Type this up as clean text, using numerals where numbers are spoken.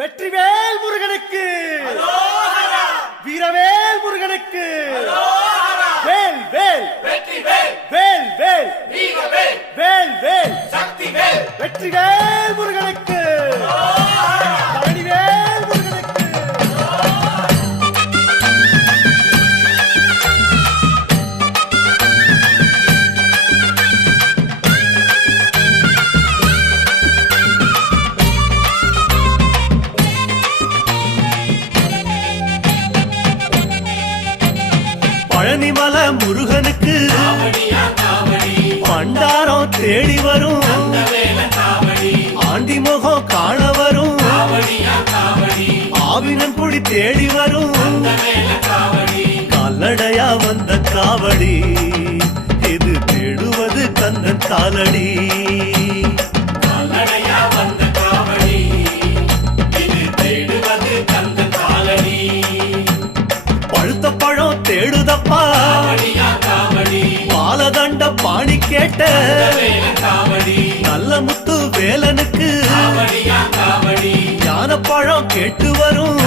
வெற்றிவேல் முருகனுக்கு, வீரவேல் முருகனுக்கு, வேல் வேல் வேல் வேல் வேல் வேல் வெற்றிவேல் முருகனுக்கு, பழனிவேல் முருகனுக்கு. பழனிமல முருகனுக்கு பண்டாரம் தேடி வரும், ஆண்டி முகம் காண வரும், ஆவினன் குடி தேடி வரும், கால்நடையா வந்த காவடி இது தேடுவது கந்தன் காலடி. பழுத்த பழம் தேடுதப்பா பாலதண்ட பாணி கேட்ட நல்ல முத்து வேலனுக்கு ஞான பழம் கேட்டு வரும்.